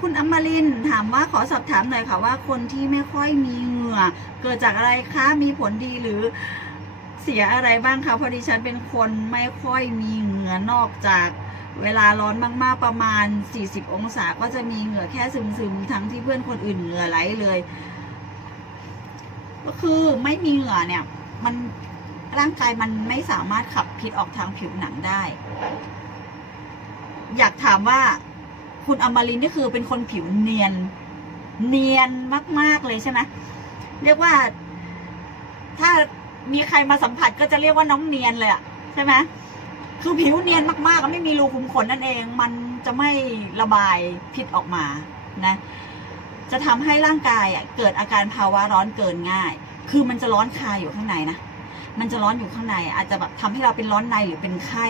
คุณอมรินถามว่าขอสอบถามหน่อยค่ะว่าคนที่ไม่ค่อยมีเหงื่อ เกิดจากอะไรคะ มีผลดีหรือเสียอะไรบ้างคะพอดิฉันเป็นคนไม่ค่อยมีเหงื่อนอกจากเวลาร้อนมากๆประมาณ 40 องศาก็จะมีเหงื่อแค่ซึมๆ ทั้งที่เพื่อนคนอื่นเหงื่อไหลเลย ก็คือไม่มีเหงื่อเนี่ย มันร่างกายมันไม่สามารถขับพิษออกทางผิวหนังได้ อยากถามว่า คุณอมรินนี่คือเป็นคนผิวเนียน เนียนมาก ๆเลยใช่ไหมเรียกว่า ถ้ามีใครมาสัมผัสก็จะเรียกว่าน้องเนียนเลยอะใช่ไหมคือผิวเนียนมากๆไม่มีรูขุมขนนั่นเอง มันจะไม่ระบายพิษออกมานะ จะทำให้ร่างกายอะเกิดอาการภาวะร้อนเกินง่าย คือมันจะร้อนคาอยู่ข้างในนะมันจะร้อนอยู่ข้างใน อาจจะแบบทำให้เราเป็นร้อนในหรือเป็นไข้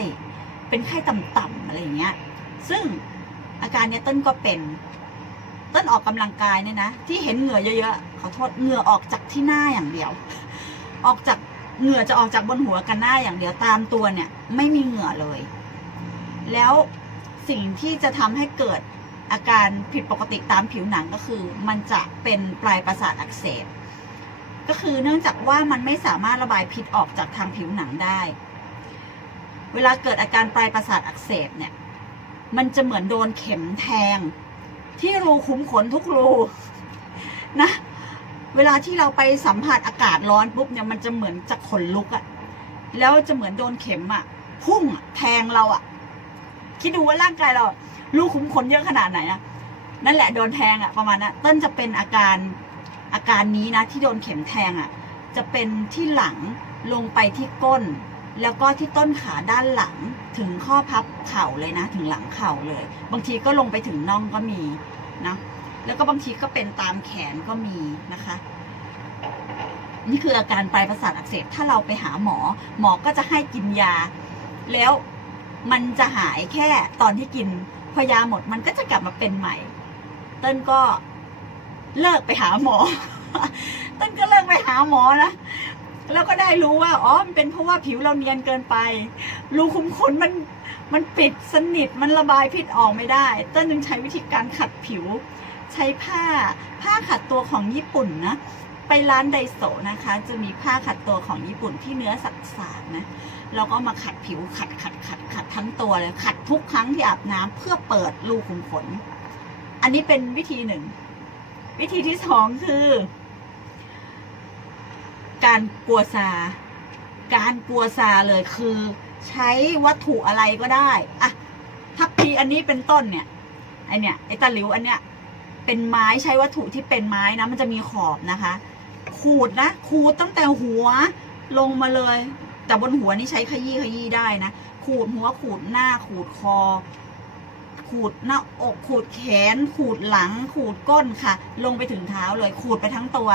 เป็นไข้ต่ำๆอะไรอย่างเงี้ย ซึ่ง อาการเนี้ยต้นก็เป็นต้นออกกำลังกายเนี่ยนะที่เห็นเหงื่อเยอะๆขอโทษเหงื่อออกจากที่หน้าอย่างเดียว ออกจากเหงื่อจะออกจากบนหัวกันหน้าอย่างเดียวตามตัวเนี่ย ไม่มีเหงื่อเลย แล้วสิ่งที่จะทำให้เกิดอาการผิดปกติตามผิวหนังก็คือ มันจะเป็นปลายประสาทอักเสบก็คือเนื่องจากว่ามันไม่สามารถระบายพิษออกจากทางผิวหนังได้ เวลาเกิดอาการปลายประสาทอักเสบเนี่ย มันจะเหมือนโดนเข็มแทง ที่รูขุมขนทุกรูนะ เวลาที่เราไปสัมผัสอากาศร้อนปุ๊บเนี่ยมันจะเหมือนจะขนลุกอะแล้วจะเหมือนโดนเข็มอะพุ่งแทงเราอะคิดดูว่าร่างกายเรารูขุมขนเยอะขนาดไหนอะนั่นแหละโดนแทงอะประมาณนั้นต้นจะเป็นอาการอาการนี้นะ ที่โดนเข็มแทงอะจะเป็นที่หลังลงไปที่ก้น แล้วก็ที่ต้นขาด้านหลังถึงข้อพับเข่าเลยนะ ถึงหลังเข่าเลย บางทีก็ลงไปถึงน่องก็มีนะแล้วก็บางทีก็เป็นตามแขนก็มีนะคะ นี่คืออาการปลายประสาทอักเสบถ้าเราไปหาหมอ หมอก็จะให้กินยา แล้วมันจะหายแค่ตอนที่กินพอยาหมดมันก็จะกลับมาเป็นใหม่ เต้นก็เลิกไปหาหมอ เต้นก็เลิกไปหาหมอนะ แล้วก็ได้รู้ว่าอ๋อมันเป็นเพราะว่าผิวเราเนียนเกินไป รูขุมขนมันมันปิดสนิทมันระบายพิษออกไม่ได้ต้นจึงใช้วิธีการขัดผิว ใช้ผ้าผ้าขัดตัวของญี่ปุ่นนะไปร้านไดโซนะคะ จะมีผ้าขัดตัวของญี่ปุ่นที่เนื้อสัสาๆนะเราก็มาขัดผิวขัดขัดขัดขัดทั้งตัวเลยขัดทุกครั้งที่อาบน้ำเพื่อเปิดรูขุมขน อันนี้เป็นวิธีหนึ่ง วิธีที่สองคือ การกลัวซา การกลัวซาเลยคือใช้วัตถุอะไรก็ได้อะทัพพีอันนี้เป็นต้นเนี่ยไอเนี่ยไอตะหลิวอันเนี้ยเป็นไม้ใช้วัตถุที่เป็นไม้นะมันจะมีขอบนะคะ ขูดนะขูดตั้งแต่หัวลงมาเลย แต่บนหัวนี่ใช้ขยี้ขยี้ได้นะ ขูดหัวขูดหน้าขูดคอ ขูดหน้าอกขูดแขน ขูดหลัง ขูดก้นค่ะ ลงไปถึงเท้าเลย ขูดไปทั้งตัว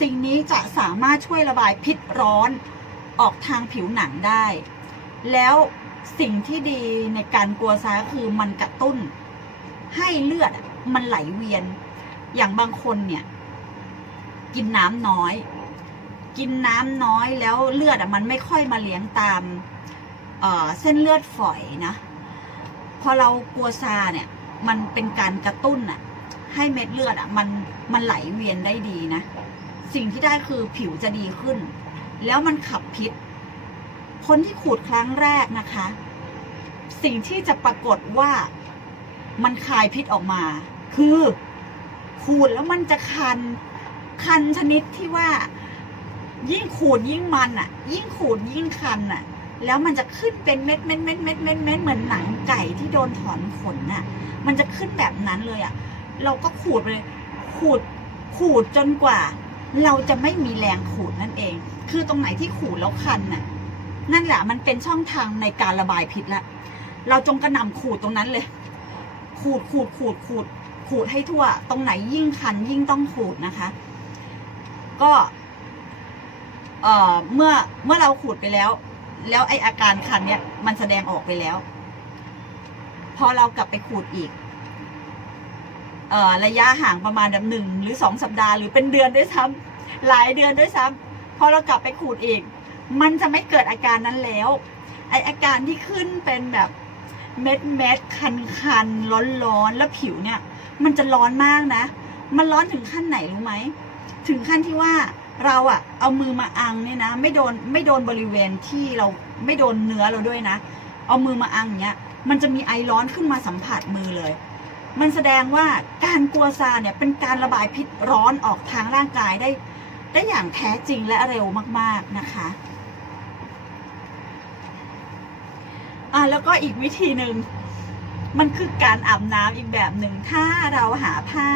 สิ่งนี้จะสามารถช่วยระบายพิษร้อนออกทางผิวหนังได้ แล้วสิ่งที่ดีในการกลัวซาคือมันกระตุ้น ให้เลือดมันไหลเวียน อย่างบางคนเนี่ย กินน้ำน้อย กินน้ำน้อยแล้วเลือดมันไม่ค่อยมาเลี้ยงตามเเส้นเลือดฝอยนะ พอเรากลัวซาเนี่ย มันเป็นการกระตุ้นอะให้เม็ดเลือดอะมันมันไหลเวียนได้ดีนะ สิ่งที่ได้คือผิวจะดีขึ้น แล้วมันขับพิษ คนที่ขูดครั้งแรกนะคะ สิ่งที่จะปรากฏว่ามันคายพิษออกมา คือขูดแล้วมันจะคัน คันชนิดที่ว่า ยิ่งขูดยิ่งมันอะ ยิ่งขูดยิ่งคันอะ แล้วมันจะขึ้นเป็นเม็ดเม็ดเม็ดเม็ดเม็ดเม็ดเหมือนหนังไก่ที่โดนถอนขนน่ะ มันจะขึ้นแบบนั้นเลยอะ เราก็ขูดไปเลย ขูดขูดจนกว่า เราจะไม่มีแรงขูดนั่นเอง คือตรงไหนที่ขูดแล้วคันน่ะ นั่นแหละมันเป็นช่องทางในการระบายพิษละเราจงกระหน่ำขูดตรงนั้นเลย ขูดขูดขูดขูดขูดให้ทั่ว ตรงไหนยิ่งคันยิ่งต้องขูดนะคะ ก็เอ่อเมื่อเมื่อเราขูดไปแล้ว แล้วไออาการคันเนี่ยมันแสดงออกไปแล้ว พอเรากลับไปขูดอีก ระยะห่างประมาณแบบหนึ่งหรือสองสัปดาห์หรือเป็นเดือนด้วยซ้ำหลายเดือนด้วยซ้ำพอเรากลับไปขูดอีก มันจะไม่เกิดอาการนั้นแล้วไออาการที่ขึ้นเป็นแบบเม็ดเม็ดคันคันร้อนร้อนแล้วผิวเนี่ย มันจะร้อนมากนะ มันร้อนถึงขั้นไหนรู้ไหม ถึงขั้นที่ว่าเราอะเอามือมาอังเนี่ยนะ ไม่โดนไม่โดนบริเวณที่เราไม่โดนเนื้อเราด้วยนะ เอามือมาอังอย่างเงี้ย มันจะมีไอร้อนขึ้นมาสัมผัสมือเลย มันแสดงว่าการกลัวซาเนี่ยเป็นการระบายพิษร้อนออกทางร่างกายได้ได้อย่างแท้จริงและเร็วมาก ๆนะคะอะแล้วก็อีกวิธีหนึ่งมันคือการอาบน้ำอีกแบบหนึ่งถ้าเราหาผ้า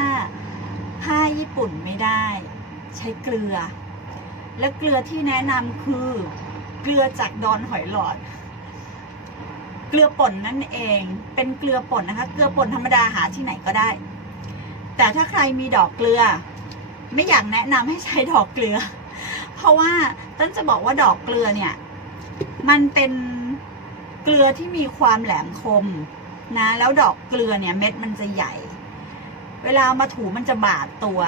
ผ้าญี่ปุ่นไม่ได้ ใช้เกลือ และเกลือที่แนะนำคือเกลือจากดอนหอยหลอด เกลือป่นนั่นเอง เป็นเกลือป่นนะคะ เกลือป่นธรรมดาหาที่ไหนก็ได้ แต่ถ้าใครมีดอกเกลือ ไม่อยากแนะนำให้ใช้ดอกเกลือ เพราะว่าต้นจะบอกว่าดอกเกลือเนี่ย มันเป็นเกลือที่มีความแหลมคมนะ แล้วดอกเกลือเนี่ยเม็ดมันจะใหญ่ เวลามาถูมันจะบาดตัว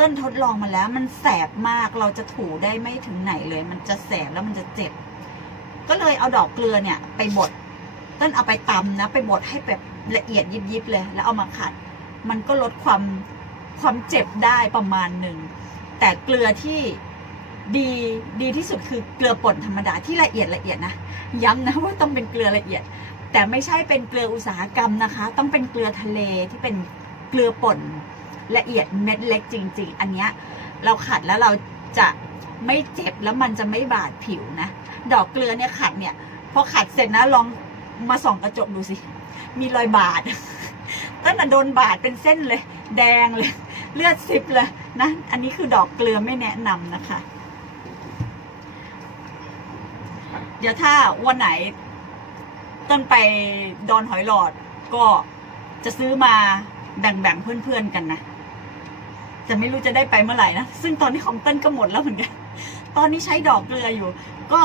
ต้นทดลองมาแล้วมันแสบมากเราจะถูได้ไม่ถึงไหนเลย มันจะแสบแล้วมันจะเจ็บ ก็เลยเอาดอกเกลือเนี่ยไปบดต้นเอาไปตำนะ ไปบดให้แบบละเอียดยิบๆเลย แล้วเอามาขัด มันก็ลดความความเจ็บได้ประมาณหนึ่ง แต่เกลือที่ดีดีที่สุดคือเกลือป่นธรรมดาที่ละเอียดละเอียดนะย้ำนะว่าต้องเป็นเกลือละเอียด แต่ไม่ใช่เป็นเกลืออุตสาหกรรมนะคะ ต้องเป็นเกลือทะเลที่เป็นเกลือป่นละเอียดเม็ดเล็กจริง ๆ อันเนี้ยเราขัดแล้วเราจะ ไม่เจ็บแล้วมันจะไม่บาดผิวนะ ดอกเกลือเนี่ยขัดเนี่ยพอขัดเสร็จนะลองมาส่องกระจกดูสิ มีรอยบาดตั้งแต่โดนบาดเป็นเส้นเลย แดงเลย เลือดซิบเลยนะอันนี้คือดอกเกลือไม่แนะนำนะคะ เดี๋ยวถ้าวันไหนต้นไปดอนหอยหลอดก็จะซื้อมาแบ่งๆเพื่อนๆกันนะ แต่ไม่รู้จะได้ไปเมื่อไหร่นะ ซึ่งตอนนี้ของต้นก็หมดแล้วเหมือนกัน ตอนนี้ใช้ดอกเกลืออยู่ ก็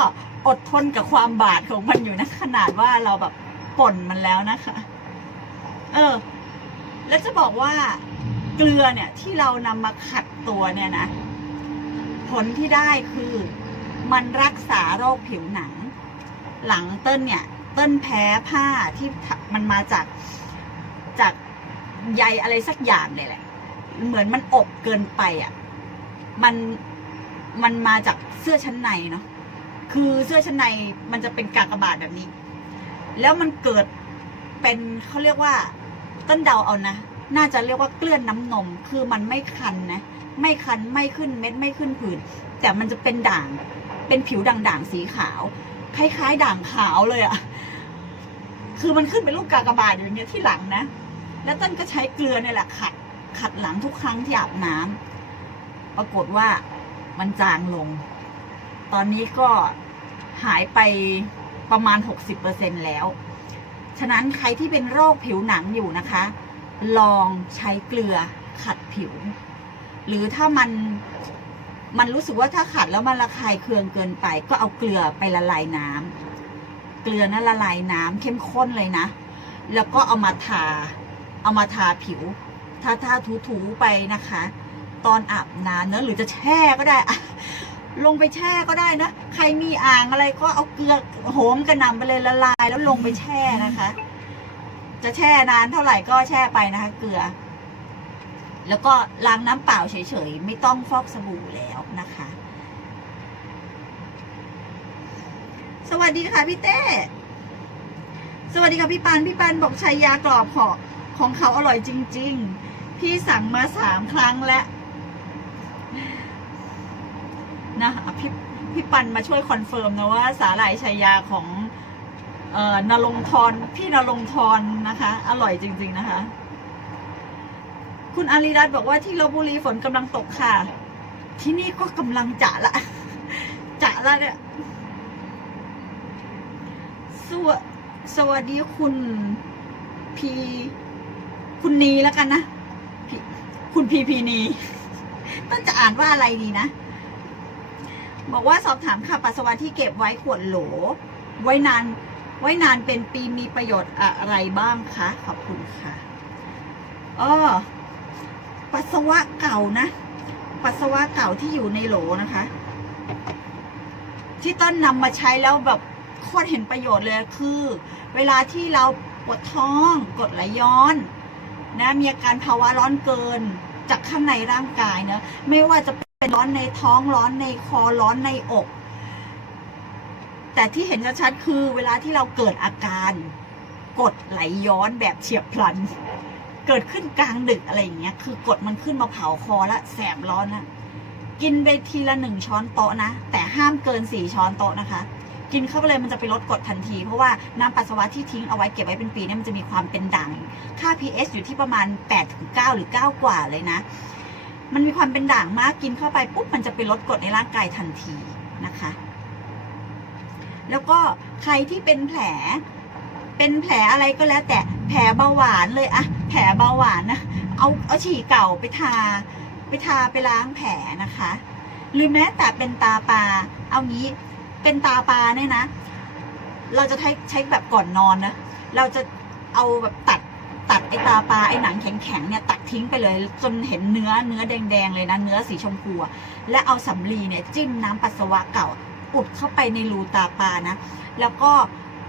อดทนกับความบาดของมันอยู่นะ ขนาดว่าเราแบบป่นมันแล้วนะคะ เออ แล้วจะบอกว่าเกลือเนี่ยที่เรานำมาขัดตัวเนี่ยนะ ผลที่ได้คือมันรักษาโรคผิวหนัง หลังเต้นเนี่ย เต้นแพ้ผ้าที่มันมาจากจากใยอะไรสักอย่างเลยแหละ เหมือนมันอบเกินไปอะ มันมันมาจากเสื้อชั้นในเนาะคือเสื้อชั้นในมันจะเป็นกากบาทแบบนี้ แล้วมันเกิดเป็นเขาเรียกว่าต้นเดาเอานะน่าจะเรียกว่าเกลื่อนน้ำนม คือมันไม่คันนะ ไม่คัน ไม่ขึ้นเม็ด ไม่ขึ้นผื่น แต่มันจะเป็นด่าง เป็นผิวด่างๆ สีขาว คล้ายๆ ด่างขาวเลยอะคือมันขึ้นเป็นลูกกากบาทอย่างเงี้ยที่หลังนะ แล้วต้นก็ใช้เกลือเนี่ยแหละขัด ขัดหลังทุกครั้งที่อาบน้ำปรากฏว่ามันจางลง ตอนนี้ก็หายไปประมาณ 60%แล้ว ฉะนั้นใครที่เป็นโรคผิวหนังอยู่นะคะ ลองใช้เกลือขัดผิว หรือถ้ามันมันรู้สึกว่าถ้าขัดแล้วมันระคายเคืองเกินไป ก็เอาเกลือไปละลายน้ำเกลือนั้นละลายน้ำเข้มข้นเลยนะ แล้วก็เอามาทา เอามาทาผิว ทาทาถูถูๆไปนะคะ ตอนอาบน้ำเนอะหรือจะแช่ก็ได้ลงไปแช่ก็ได้นะ ใครมีอ่างอะไรก็เอาเกลือโหมกระนำไปเลยละลาย แล้วลงไปแช่นะคะ จะแช่นานเท่าไหร่ก็แช่ไปนะคะ เกลือ แล้วก็ล้างน้ำเปล่าเฉยๆ ไม่ต้องฟอกสบู่แล้วนะคะ สวัสดีค่ะพี่เต้ สวัสดีค่ะพี่ปานพี่ปานบอกชัยยากรอบของของเขาอร่อยจริง ๆ พี่สั่งมาสามครั้งแล้วนะพี่พี่ปันมาช่วยคอนเฟิร์มนะว่าสาหร่ายชัยยาของเอ่อนรงค์ทรพี่นรงทรนะคะ อร่อยจริง ๆ นะคะ คุณอารีรัตบอกว่าที่ลบบุรีฝนกำลังตกค่ะ ที่นี่ก็กำลังจะละจะละเนี่ยสวสวัสดีคุณพีคุณนีแล้วกันนะ คุณพีพีนีต้องจะอ่านว่าอะไรดีนะ บอกว่าสอบถามค่ะปัสสาวะที่เก็บไว้ขวดโหล ไว้นาน ไว้นานเป็นปีมีประโยชน์อะไรบ้างคะ ขอบคุณค่ะอ๋อปัสสาวะเก่านะ ปัสสาวะเก่าที่อยู่ในโหลนะคะ ที่ต้นนำมาใช้แล้วแบบโคตรเห็นประโยชน์เลยคือ เวลาที่เราปวดท้องกดไหลย้อน นะมีอาการภาวะร้อนเกินจากข้างในร่างกายเนะไม่ว่าจะเป็นร้อนในท้องร้อนในคอร้อนในอก แต่ที่เห็นชัดๆคือเวลาที่เราเกิดอาการกดไหลย้อนแบบเฉียบพลัน เกิดขึ้นกลางดึกอะไรอย่างเงี้ย คือกดมันขึ้นมาเผาคอละแสบร้อนละกินไปทีละหนึ่งช้อนโต๊ะนะ แต่ห้ามเกินสี่ช้อนโต๊ะนะคะ กินเข้าไปเลยมันจะไปลดกรดทันที เพราะว่าน้ำปัสสาวะที่ทิ้งเอาไว้เก็บไว้เป็นปีเนี่ยมันจะมีความเป็นด่างค่า pH อยู่ที่ประมาณ8ถึง9หรือ 9 กว่าเลยนะ มันมีความเป็นด่างมากกินเข้าไปปุ๊บมันจะไปลดกรดในร่างกายทันทีนะคะ แล้วก็ใครที่เป็นแผล เป็นแผลอะไรก็แล้ว แต่แผลเบาหวานเลยอะแผลเบาหวานนะเอาเอาฉี่เก่าไปทา ไปทาไปล้างแผลนะคะ หรือแม้แต่เป็นตาปลาเอางี้ เป็นตาปลาเนี่ยนะ เราจะใช้ใช้แบบก่อนนอนนะ เราจะเอาแบบตัดตัดไอตาปลาไอหนังแข็งๆเนี่ยตัดทิ้งไปเลย จนเห็นเนื้อเนื้อแดงๆเลยนะ เนื้อสีชมพูและเอาสำลีเนี่ยจิ้มน้ำปัสสาวะเก่า อุดเข้าไปในรูตาปลานะ แล้วก็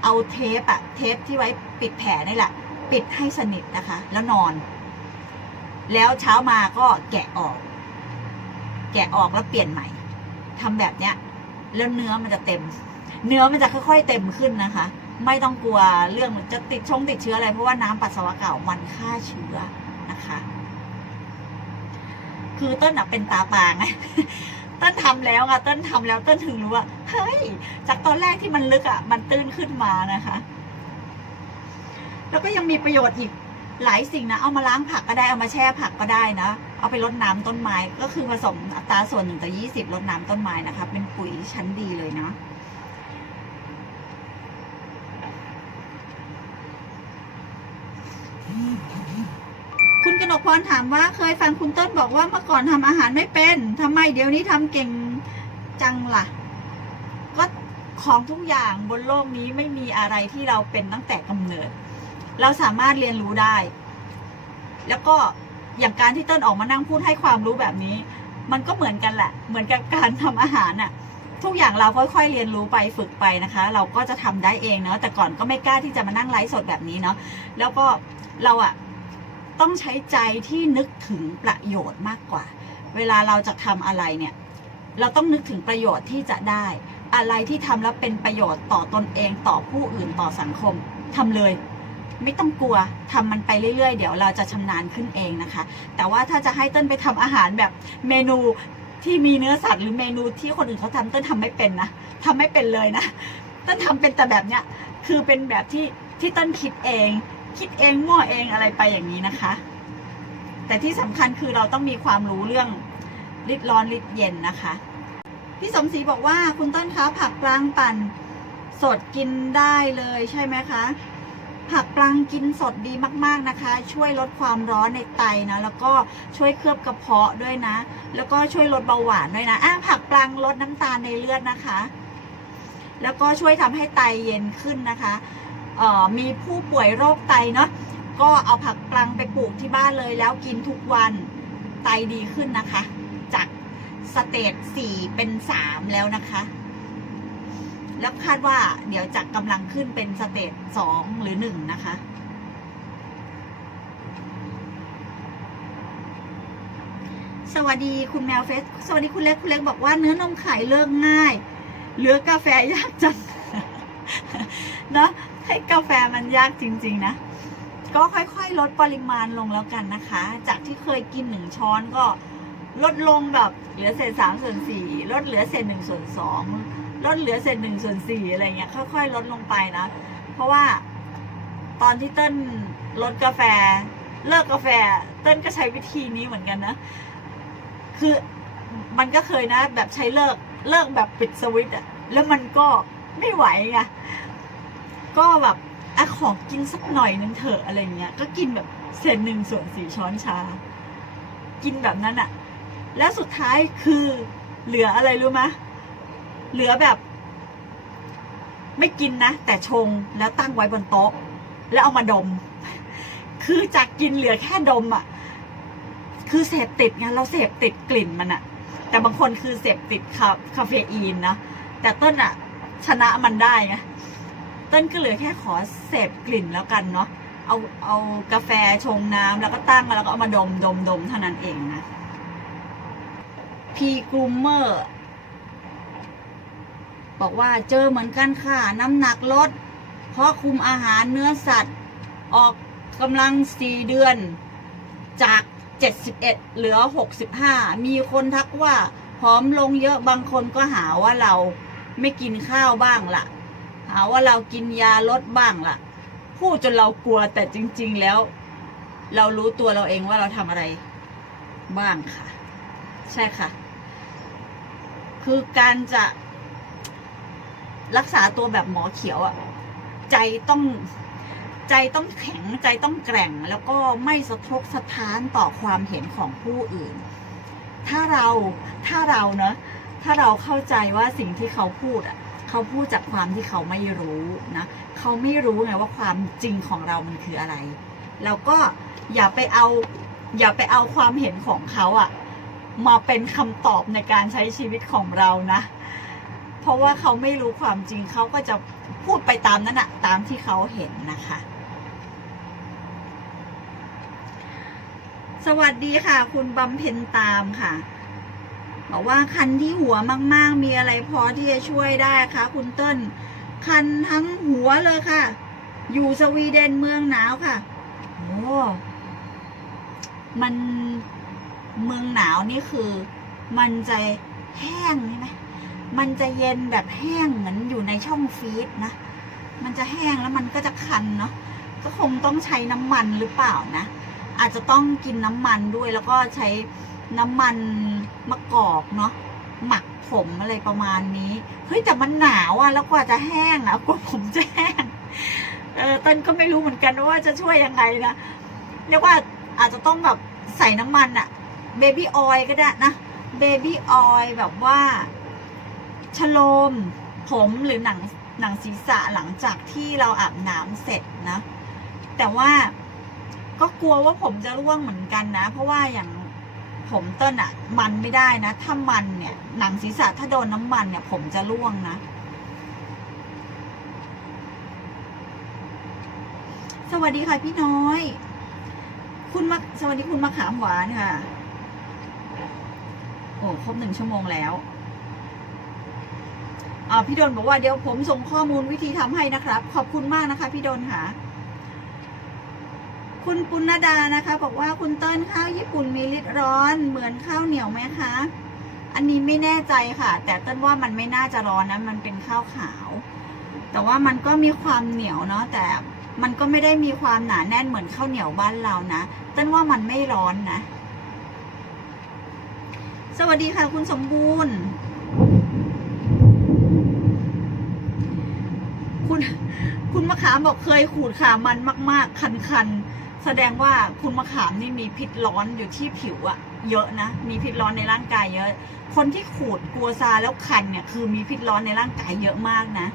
เอาเทปอะเทปที่ไว้ปิดแผลนี่แหละ ปิดให้สนิทนะคะ แล้วนอน แล้วเช้ามาก็แกะออก แกะออกแล้วเปลี่ยนใหม่ทำแบบเนี้ย แล้วเนื้อมันจะเต็ม เนื้อมันจะค่อยๆเต็มขึ้นนะคะ ไม่ต้องกลัวเรื่องจะติดชงติดเชื้ออะไรเพราะว่าน้ำปัสสาวะเก่ามันฆ่าเชื้อนะคะ คือต้นอะเป็นตาปางไงต้นทำแล้วอะต้นทำแล้วต้นถึงรู้ว่าเฮ้ยจากตอนแรกที่มันลึกอะมันตื้นขึ้นมานะคะ แล้วก็ยังมีประโยชน์อีกหลายสิ่งนะ เอามาล้างผักก็ได้เอามาแช่ผักก็ได้นะ เอาไปรดน้ำต้นไม้ ก็คือผสมอัตราส่วนหนึ่งต่อยี่สิบรดน้ำต้นไม้นะคะ เป็นปุ๋ยชั้นดีเลยเนาะคุณกนกพรถามว่าเคยฟังคุณต้นบอกว่าเมื่อก่อนทำอาหารไม่เป็นทำไมเดี๋ยวนี้ทำเก่งจังล่ะ ก็ของทุกอย่างบนโลกนี้ไม่มีอะไรที่เราเป็นตั้งแต่กำเนิด เราสามารถเรียนรู้ได้ แล้วก็ อย่างการที่เต้นออกมานั่งพูดให้ความรู้แบบนี้ มันก็เหมือนกันแหละ เหมือนกับการทำอาหารน่ะทุกอย่างเราค่อยๆเรียนรู้ไปฝึกไปนะคะ เราก็จะทำได้เองเนาะแต่ก่อนก็ไม่กล้าที่จะมานั่งไลฟ์สดแบบนี้เนาะแล้วก็เราอะต้องใช้ใจที่นึกถึงประโยชน์มากกว่า เวลาเราจะทำอะไรเนี่ย เราต้องนึกถึงประโยชน์ที่จะได้ อะไรที่ทำแล้วเป็นประโยชน์ต่อตนเองต่อผู้อื่นต่อสังคมทำเลย ไม่ต้องกลัวทำมันไปเรื่อยๆ เดี๋ยวเราจะชำนาญขึ้นเองนะคะ แต่ว่าถ้าจะให้เต้นไปทำอาหารแบบเมนูที่มีเนื้อสัตว์หรือเมนูที่คนอื่นเขาทำเต้นทำไม่เป็นนะทำไม่เป็นเลยนะเต้นทำเป็นแต่แบบเนี้ยคือเป็นแบบที่ที่เต้นคิดเอง คิดเองมั่วเองอะไรไปอย่างนี้นะคะ แต่ที่สำคัญคือเราต้องมีความรู้เรื่องริดร้อนริดเย็นนะคะพี่สมศรีบอกว่าคุณต้นคะผักกลางปั่นสดกินได้เลยใช่ไหมคะ ผักปลังกินสดดีมาก ๆนะคะ ช่วยลดความร้อนในไตนะแล้วก็ช่วยเคลือบกระเพาะด้วยนะ แล้วก็ช่วยลดเบาหวานด้วยนะอะผักปลังลดน้ำตาลในเลือดนะคะ แล้วก็ช่วยทำให้ไตเย็นขึ้นนะคะเอ่อมีผู้ป่วยโรคไตเนาะก็เอาผักปลังไปปลูกที่บ้านเลย แล้วกินทุกวันไตดีขึ้นนะคะ จากสเตจสี่เป็นสามแล้วนะคะ แล้วคาดว่าเดี๋ยวจะกำลังขึ้นเป็นสเตจสองหรือหนึ่งนะคะ สวัสดีคุณแมวเฟส สวัสดีคุณเล็ก คุณเล็กบอกว่าเนื้อนมไข่เลิกง่าย เหลือกาแฟยากจังเนาะให้กาแฟมันยากจริง ๆ นะ ก็ค่อยๆ ลดปริมาณลงแล้วกันนะคะ จากที่เคยกินหนึ่งช้อนก็ลดลงแบบเหลือเศษสามส่วนสี่ลดเหลือเศษหนึ่งส่วนสอง ลดเหลือเศษหนึ่งส่วนสี่อะไรเงี้ยค่อยๆลดลงไปนะ เพราะว่าตอนที่เต้นลดกาแฟ เลิกกาแฟ เต้นก็ใช้วิธีนี้เหมือนกันนะ คือมันก็เคยนะ แบบใช้เลิกเลิกแบบปิดสวิตช์อะแล้วมันก็ไม่ไหวไงก็แบบอะขอกินสักหน่อยนึงเถอะอะไรเงี้ย ก็กินแบบเศษหนึ่งส่วนสี่ช้อนชา กินแบบนั้นอะแล้วสุดท้ายคือเหลืออะไรรู้ไหม เหลือแบบ ไม่กินนะ แต่ชงแล้วตั้งไว้บนโต๊ะ แล้วเอามาดม คือจากกินเหลือแค่ดมอะ่ะ คือเสพติดไงเราเสพติดกลิ่นมันอะ่ะ แต่บางคนคือเสพติดคาคาเฟอีนนะแต่ต้นอะ่ะ ชนะมันได้ไงเต้นก็เหลือแค่ขอเสพกลิ่นแล้วกันเนาะเอาเอากาแฟชงน้ำแล้วก็ตั้งแล้วก็เอามาดมดมดมเท่านั้นเองนะพีกรูมเมอร์ บอกว่าเจอเหมือนกันค่ะ น้ำหนักลด เพราะคุมอาหารเนื้อสัตว์ ออกกำลังสี่เดือนจาก 71 เหลือ 65 มีคนทักว่าผอมลงเยอะบางคนก็หาว่าเราไม่กินข้าวบ้างละ่ะ หาว่าเรากินยาลดบ้างละ่ะ พูดจนเรากลัวแต่จริง ๆ แล้ว เรารู้ตัวเราเองว่าเราทำอะไรบ้างค่ะ ใช่ค่ะ คือการจะ รักษาตัวแบบหมอเขียวอะ่ะใจต้องใจต้องแข็งใจต้องแกร่งแล้วก็ไม่สะทกสะท้านต่อความเห็นของผู้อื่น ถ้าเราถ้าเราเนะถ้าเราเข้าใจว่าสิ่งที่เขาพูดอะเขาพูดจากความที่เขาไม่รู้นะเขาไม่รู้ไงว่าความจริงของเรามันคืออะไร แล้วก็อย่าไปเอาอย่าไปเอาความเห็นของเขาอะมาเป็นคำตอบในการใช้ชีวิตของเรานะ เพราะว่าเขาไม่รู้ความจริงเขาก็จะพูดไปตามนั้นอะตามที่เขาเห็นนะคะ สวัสดีค่ะ คุณบำเพ็ญตามค่ะ บอกว่าคันที่หัวมาก ๆ มีอะไรพอที่จะช่วยได้คะคุณเติ้ลคันทั้งหัวเลยค่ะ อยู่สวีเดนเมืองหนาวค่ะโอ้มันเมืองหนาวนี่คือ มันจะแห้งใช่ไหม มันจะเย็นแบบแห้งเหมือนอยู่ในช่องฟรีซนะ มันจะแห้งแล้วมันก็จะคันเนาะ ก็คงต้องใช้น้ำมันหรือเปล่านะ อาจจะต้องกินน้ำมันด้วยแล้วก็ใช้น้ำมันมะกอกเนาะหมักผมอะไรประมาณนี้ เฮ้ยแต่มันหนาวอะแล้วกว่าจะแห้งอะกว่าผมจะแห้ง เออเต้นก็ไม่รู้เหมือนกันว่าจะช่วยยังไงนะเรียกว่าอาจจะต้องแบบใส่น้ำมันอะเบบี้ออยก็ได้นะ เบบี้ออยแบบว่า ชโลมผมหรือหนังหนังศีรษะหลังจากที่เราอาบน้ำเสร็จนะ แต่ว่าก็กลัวว่าผมจะร่วงเหมือนกันนะ เพราะว่าอย่างผมเต้นอะมันไม่ได้นะ ถ้ามันเนี่ย หนังศีรษะถ้าโดนน้ำมันเนี่ย ผมจะร่วงนะ สวัสดีค่ะพี่น้อย คุณมาสวัสดีคุณมะขามหวานค่ะ โอ้ครบหนึ่งชั่วโมงแล้ว พี่ดนบอกว่าเดี๋ยวผมส่งข้อมูลวิธีทำให้นะครับ ขอบคุณมากนะคะพี่ดนค่ะ คุณปุณดานะคะ บอกว่าคุณเติ้ลข้าวญี่ปุ่นมีฤทธิ์ร้อน เหมือนข้าวเหนียวไหมคะ อันนี้ไม่แน่ใจค่ะ แต่เติ้ลว่ามันไม่น่าจะร้อนนะมันเป็นข้าวขาว แต่ว่ามันก็มีความเหนียวเนาะแต่มันก็ไม่ได้มีความหนาแน่นเหมือนข้าวเหนียวบ้านเรานะเติ้ลว่ามันไม่ร้อนนะ สวัสดีค่ะคุณสมบูรณ์ คุณคุณมะขามบอกเคยขูดขามันมาก ๆ คันๆ แสดงว่าคุณมะขามนี่มีพิษร้อนอยู่ที่ผิวอะเยอะนะ มีพิษร้อนในร่างกายเยอะ คนที่ขูดกลัวซาแล้วคันเนี่ยคือมีพิษร้อนในร่างกายเยอะมากนะ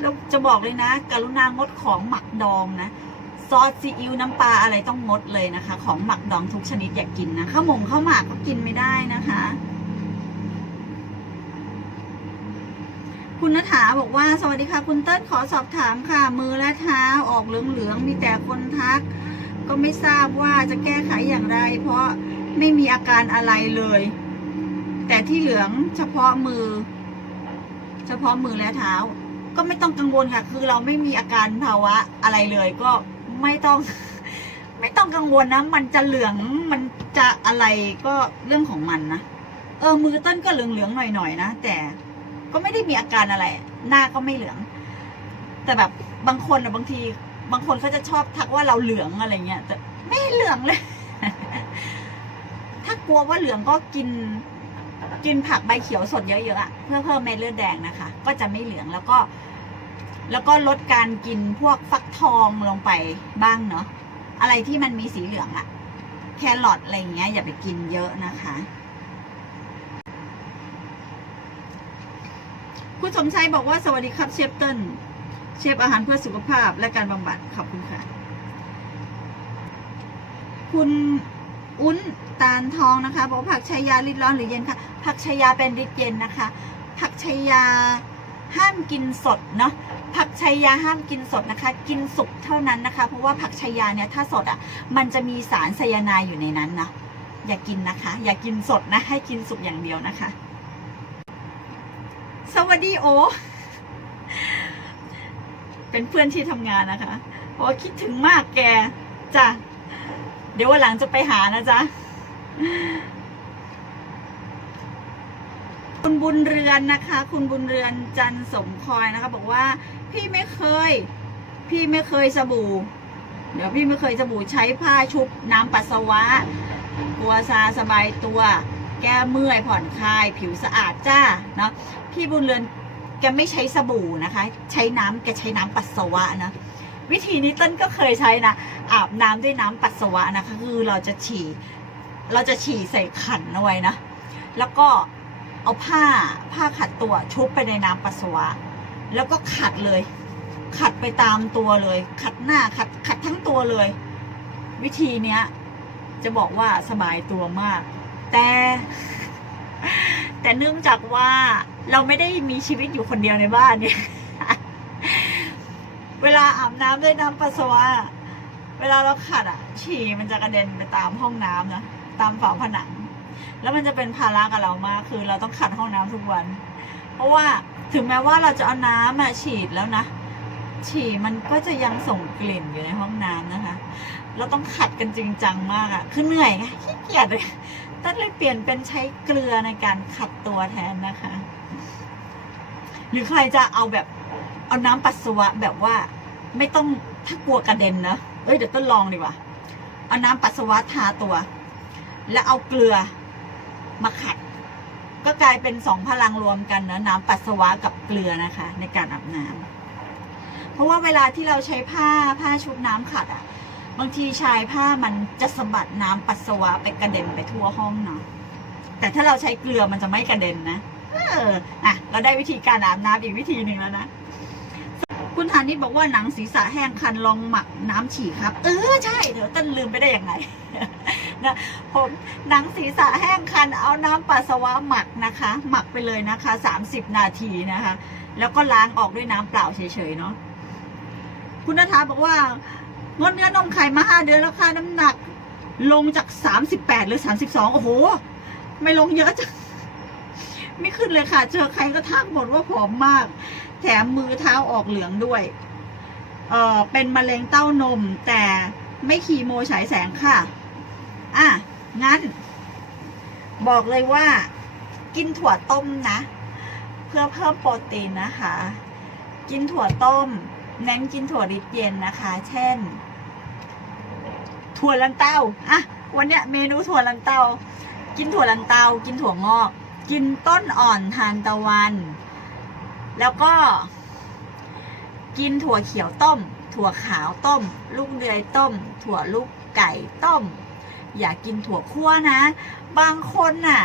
แล้วจะบอกเลยนะกรุณางดของหมักดองนะ ซอสซีอิ๊วน้ำปลาอะไรต้องงดเลยนะคะ ของหมักดองทุกชนิดอย่ากกินนะข้าวหมงข้าวหมากก็กินไม่ได้นะคะ คุณนฐาบอกว่าสวัสดีค่ะ คุณเติ้ลขอสอบถามค่ะ มือและเท้าออกเหลืองๆมีแต่คนทัก ก็ไม่ทราบว่าจะแก้ไขอย่างไร เพราะไม่มีอาการอะไรเลย แต่ที่เหลืองเฉพาะมือ เฉพาะมือและเท้า ก็ไม่ต้องกังวลค่ะ คือเราไม่มีอาการภาวะอะไรเลย ก็ไม่ต้อง ไม่ต้องกังวลนะ มันจะเหลืองมันจะอะไรก็เรื่องของมันนะเออมือต้นก็เหลืองๆหน่อยๆนะแต่ ก็ไม่ได้มีอาการอะไร หน้าก็ไม่เหลือง แต่แบบบางคนอะบางที บางคนเขาจะชอบทักว่าเราเหลืองอะไรเงี้ยแต่ไม่เหลืองเลย ถ้ากลัวว่าเหลืองก็กิน กินผักใบเขียวสดเยอะๆอะเพื่อเพิ่มเม็ดเลือดแดงนะคะ ก็จะไม่เหลืองแล้วก็ แล้วก็ลดการกินพวกฟักทองลงไปบ้างเนาะอะไรที่มันมีสีเหลืองอะแครอทอะไรเงี้ยอย่าไปกินเยอะนะคะ คุณสมชัยบอกว่าสวัสดีครับเชฟเติ้ลเชฟอาหารเพื่อสุขภาพและการบำบัดขอบคุณค่ะ คุณอุ้นตาลทองนะคะ บอกผักชายาริดร้อนหรือเย็นค่ะผักชายาเป็นริดเย็นนะคะ ผักชายาห้ามกินสดเนาะผักชายาห้ามกินสดนะคะ กินสุกเท่านั้นนะคะ เพราะว่าผักชายาเนี่ยถ้าสดอะ มันจะมีสารไซยาไนด์อยู่ในนั้นนะอย่ากินนะคะ อย่ากินสดนะ ให้กินสุกอย่างเดียวนะคะ สวัสดีโอ เป็นเพื่อนที่ทำงานนะคะเพราะว่าคิดถึงมากแกจ้ะเดี๋ยววันหลังจะไปหานะจ๊ะ คุณบุญเรือนนะคะ คุณบุญเรือนจันสมคอยนะคะ บอกว่า พี่ไม่เคย พี่ไม่เคยสบู่ เดี๋ยวพี่ไม่เคยสบู่ใช้ผ้าชุบน้ำปัสสาวะตัวซาสบายตัว แก้เมื่อยผ่อนคลาย ผิวสะอาดจ้าเนาะพี่บุญเรือนแกไม่ใช้สบู่นะคะ ใช้น้ำแกใช้น้ำปัสสาวะนะวิธีนี้ต้นก็เคยใช้นะอาบน้ำด้วยน้ำปัสสาวะนะคะคือเราจะฉี่เราจะฉี่ใส่ขันเอาไว้นะแล้วก็เอาผ้าผ้าขัดตัวชุบไปในน้ำปัสสาวะ แล้วก็ขัดเลย ขัดไปตามตัวเลย ขัดหน้าขัดขัดทั้งตัวเลย วิธีเนี้ยจะบอกว่าสบายตัวมาก แต่ แต่เนื่องจากว่าเราไม่ได้มีชีวิตอยู่คนเดียวในบ้านเนี่ย เวลาอาบน้ำด้วยน้ำปัสสาวะ เวลาเราขัดอะ ฉี่มันจะกระเด็นไปตามห้องน้ำนะ ตามฝาผนัง แล้วมันจะเป็นภาระกับเรามาก คือเราต้องขัดห้องน้ำทุกวัน เพราะว่าถึงแม้ว่าเราจะเอาน้ำมาฉีดแล้วนะ ฉี่มันก็จะยังส่งกลิ่นอยู่ในห้องน้ำนะคะ เราต้องขัดกันจริงจังมากอะคือเหนื่อยไงขี้เกียจเลยตั้งเลยเปลี่ยนเป็นใช้เกลือในการขัดตัวแทนนะคะ หรือใครจะเอาแบบเอาน้ำปัสสาวะแบบว่าไม่ต้องถ้ากลัวกระเด็นนะเอ้ยเดี๋ยวต้นลองดีกว่า เอาน้ำปัสสาวะทาตัว แล้วเอาเกลือมาขัด ก็กลายเป็นสองพลังรวมกันนะน้ำปัสสาวะกับเกลือนะคะ ในการอาบน้ำเพราะว่าเวลาที่เราใช้ผ้าผ้าชุบน้ำขัดอะ บางทีชายผ้ามันจะสะบัดน้ำปัสสาวะไปกระเด็นไปทั่วห้องเนาะแต่ถ้าเราใช้เกลือมันจะไม่กระเด็นนะเอออะเราได้วิธีการอาบน้ำอีกวิธีหนึ่งแล้วนะคุณธานิดบอกว่าหนังศีรษะแห้งคันลองหมักน้ำฉี่ครับ เออใช่เดี๋ยวต้นลืมไปได้ยังไงนะผมหนังศีรษะแห้งคันเอาน้ำปัสสาวะหมักนะคะ หมักไปเลยนะคะสามสิบนาทีนะคะ แล้วก็ล้างออกด้วยน้ำเปล่าเฉยๆเนาะคุณนทาบอกว่า งดเนื้อนมไข่มาห้าเดือนแล้วค่ะน้ำหนัก ลงจากสามสิบแปดหรือสามสิบสองโอ้โห ไม่ลงเยอะจังไม่ขึ้นเลยค่ะ เจอใครก็ทักหมดว่าผอมมาก แถมมือเท้าออกเหลืองด้วย เออเป็นมะเร็งเต้านม แต่ไม่คีโมฉายแสงค่ะ อะ งั้น บอกเลยว่า กินถั่วต้มนะ เพื่อเพิ่มโปรตีนนะคะ กินถั่วต้ม เน้นกินถั่วดิบเย็นนะคะ เช่น ถั่วลันเต้าอะวันเนี้ยเมนูถั่วลันเต้า กินถั่วลันเต้ากินถั่วงอก กินต้นอ่อนทานตะวัน แล้วก็ กินถั่วเขียวต้ม ถั่วขาวต้ม ลูกเดือยต้ม ถั่วลูกไก่ต้ม อย่ากินถั่วคั่วนะ บางคนน่ะ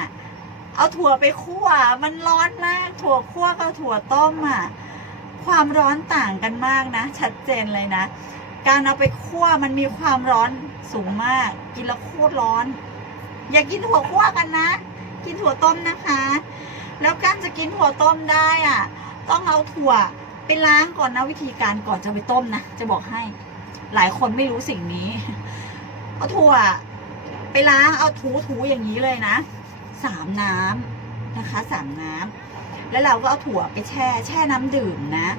เอาถั่วไปคั่ว มันร้อนมากถั่วคั่วกับถั่วต้มอะ ความร้อนต่างกันมากนะ ชัดเจนเลยนะ การเอาไปคั่วมันมีความร้อนสูงมาก กินแล้วโคตรร้อน อย่ากินถั่วคั่วกันนะ กินถั่วต้มนะคะ แล้วการจะกินถั่วต้มได้อะ ต้องเอาถั่วไปล้างก่อนนะวิธีการก่อนจะไปต้มนะ จะบอกให้ หลายคนไม่รู้สิ่งนี้ เอาถั่ว ไปล้างเอาถูถูๆอย่างนี้เลยนะ สามน้ำนะคะ สามน้ำ แล้วเราก็เอาถั่วไปแช่ แช่น้ำดื่มนะ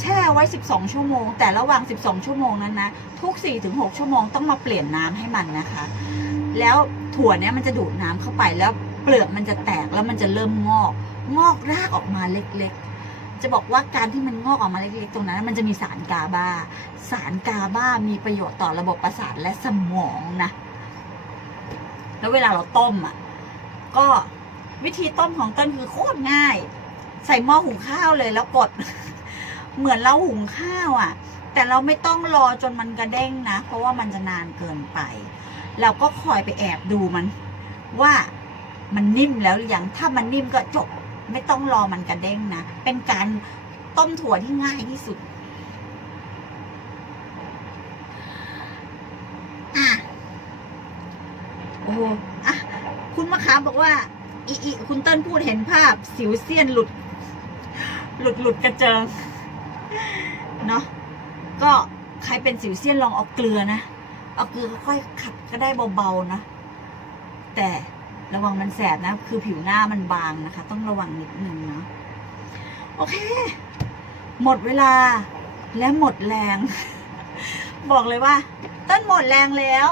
แช่ไว้ 12 ชั่วโมง แต่ระหว่าง 12 ชั่วโมงนั้นนะ ทุก 4-6 ชั่วโมงต้องมาเปลี่ยนน้ำให้มันนะคะ แล้วถั่วเนี้ยมันจะดูดน้ำเข้าไปแล้วเปลือกมันจะแตกแล้วมันจะเริ่มงอก งอกรากออกมาเล็กๆ จะบอกว่าการที่มันงอกออกมาเล็กๆ ตรงนั้น มันจะมีสารกาบา สารกาบา มีประโยชน์ต่อระบบประสาทและสมองนะ แล้วเวลาเราต้มอะ ก็ วิธีต้มของต้นคือโคตรง่าย ใส่หม้อหุงข้าวเลยแล้วกด เหมือนเราหุงข้าวอะ แต่เราไม่ต้องรอจนมันกระเด้งนะ เพราะว่ามันจะนานเกินไป เราก็คอยไปแอบดูมัน ว่ามันนิ่มแล้วหรือยังถ้ามันนิ่มก็จบ ไม่ต้องรอมันกระเด้งนะ เป็นการต้มถั่วที่ง่ายที่สุดอะโอโหอะ คุณมะขามบอกว่า อีอีคุณเติ้ลพูดเห็นภาพ สิวเซียนหลุด หลุดหลุดกระเจิงเนาะก็ใครเป็นสิวเซียนลองเอาเกลือนะ เอาเกลือค่อยขัดก็ได้เบาๆนะ แต่ระวังมันแสบนะ คือผิวหน้ามันบางนะคะ ต้องระวังนิดนึงเนาะโอเค หมดเวลาและหมดแรง บอกเลยว่า ต้นหมดแรงแล้ว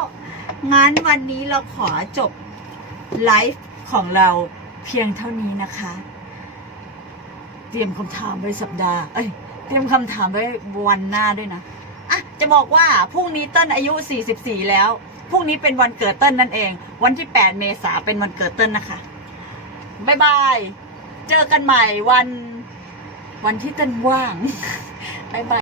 งั้นวันนี้เราขอจบไลฟ์ ของเราเพียงเท่านี้นะคะ เตรียมคำถามไว้สัปดาห์ เอ้ย เตรียมคำถามไว้วันหน้าด้วยนะอะจะบอกว่าพรุ่งนี้เต้นอายุ 44 แล้วพรุ่งนี้เป็นวันเกิดเต้นนั่นเอง วันที่ 8 เมษาเป็นวันเกิดเต้นนะคะบายบาย เจอกันใหม่วันวันที่เต้นว่างบายบาย